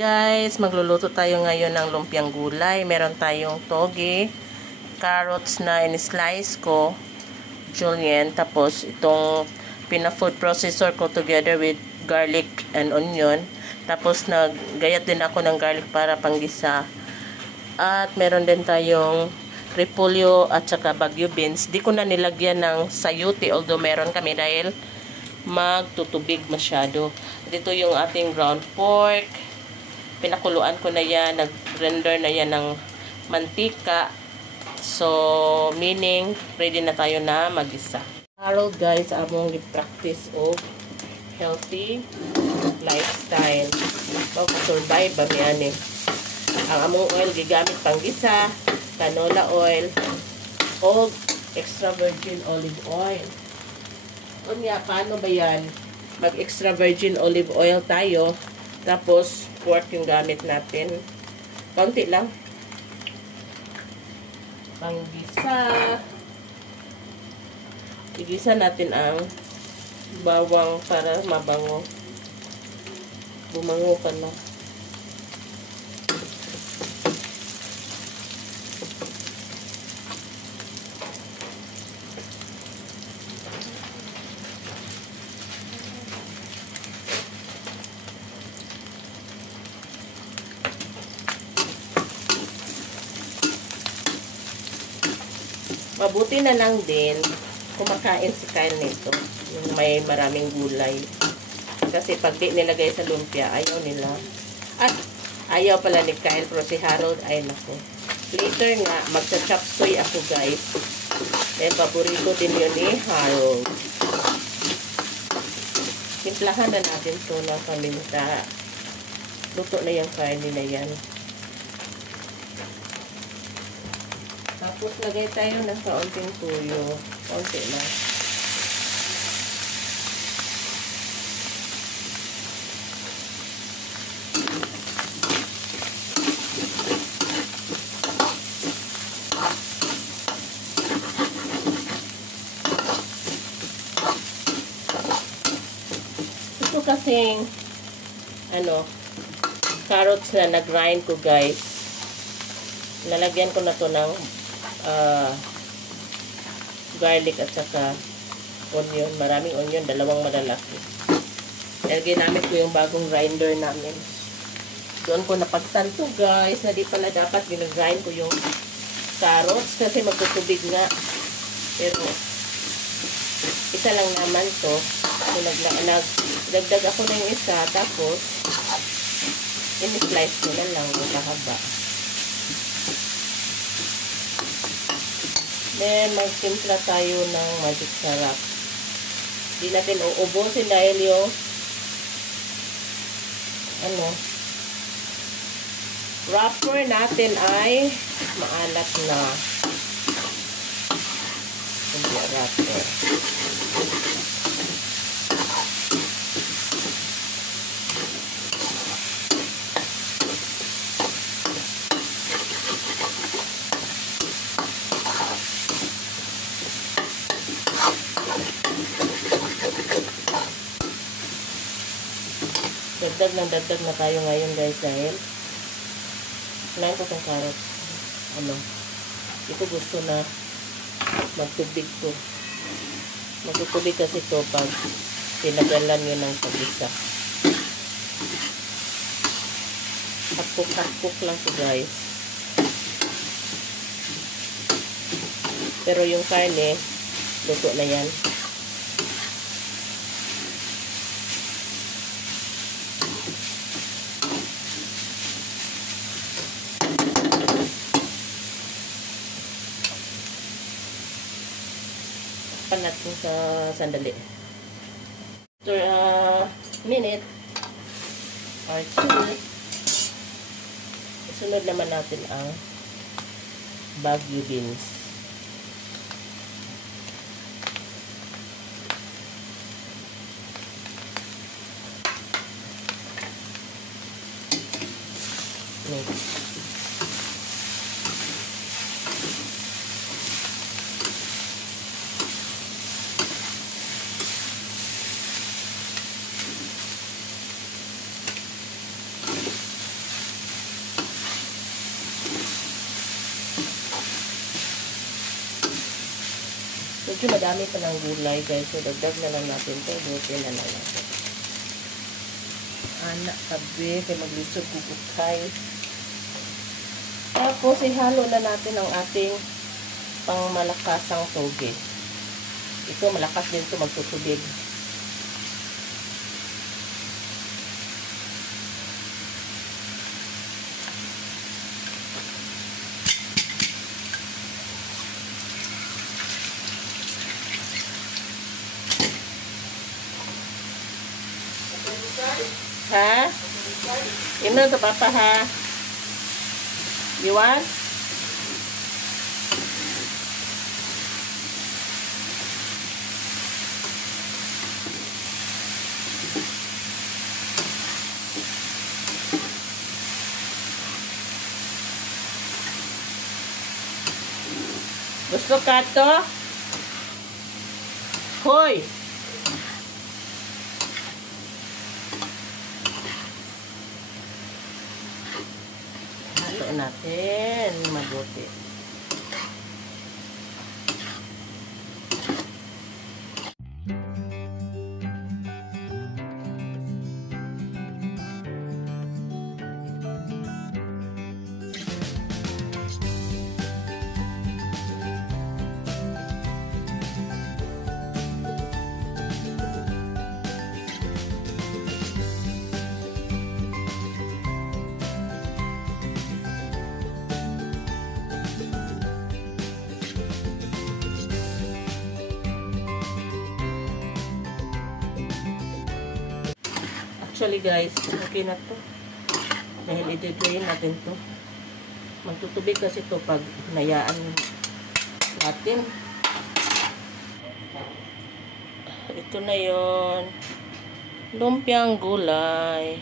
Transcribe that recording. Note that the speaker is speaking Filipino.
Guys, magluluto tayo ngayon ng lumpiang gulay. Meron tayong toge, carrots na in-slice ko, julienne, tapos itong pina-food processor ko together with garlic and onion. Tapos naggayat din ako ng garlic para panggisa. At meron din tayong repolyo at saka bagyo beans. Di ko na nilagyan ng sayuti although meron kami dahil magtutubig masyado. Dito yung ating ground pork. Pinakuluan ko na yan, nag-render na yan ng mantika. So, meaning, ready na tayo na mag-isa. Harold guys, among practice of healthy lifestyle. Survive ba yan eh. Ang among oil, gigamit pang gisa, canola oil, o extra virgin olive oil. O nga, paano ba yan? Mag-extra virgin olive oil tayo. Tapos, pork yung gamit natin. Konti lang. Panggisa. Igisa natin ang bawang para mabango. Bumango ka na. Mabuti na lang din kumakain si Kyle nito. Yung may maraming gulay. Kasi pag di nilagay sa lumpia, ayaw nila. At ayaw pala ni Kyle, pero si Harold, ay naku. Later nga, magsa-chop suey ako guys. Eh, paborito din yun ni Harold. Timplahan na natin ito ng paminta. Luto na yung karne na yan. Tapos, lagay tayo ng kaunting tuyo. Kaunti lang. Ito kasing, carrots na nag-grind ko guys. Lalagyan ko na to ng garlic at saka onion. Maraming onion, dalawang malalaki. Dahil ginamit ko yung bagong grinder namin. Doon ko napagtanto guys na di pala dapat ginagrind ko yung carrots kasi magtutubig nga. Pero isa lang naman to. So, nagdagdag ako na yung isa tapos in-slice ko na lang mahaba. Then, magsimpla tayo ng magic sarap. Hindi natin uubusin dahil yung wrapper natin ay maalat na. Hindi wrapper. Dagdag na tayo ngayon guys dahil kailangan ko itong carrots. Ito gusto na magtubig to. Magtutubig kasi ito pag tinagalan nyo ng pag-isa. Hakpok lang to guys. Pero yung karne, luto na yan. Natin sa sandali. After a minute or two, isunod naman natin ang bagyo beans. Mix. medyo madami pa ng gulay guys. So, dagdag na lang natin ito. Buti na lang natin. Anak, tabi. Kaya maglisod kukukay. Tapos, ihalo na natin ang ating pang malakasang toge. Ito, malakas din ito magtutubig. Ha? Yun na ito, Papa, ha? You want? Gusto ka to? Hoy! Halo natin mabuti. Actually guys, okay na to. Dahil i-drain natin to. Magtutubig kasi to pag hinayaan natin. Ito na yon, lumpiang gulay.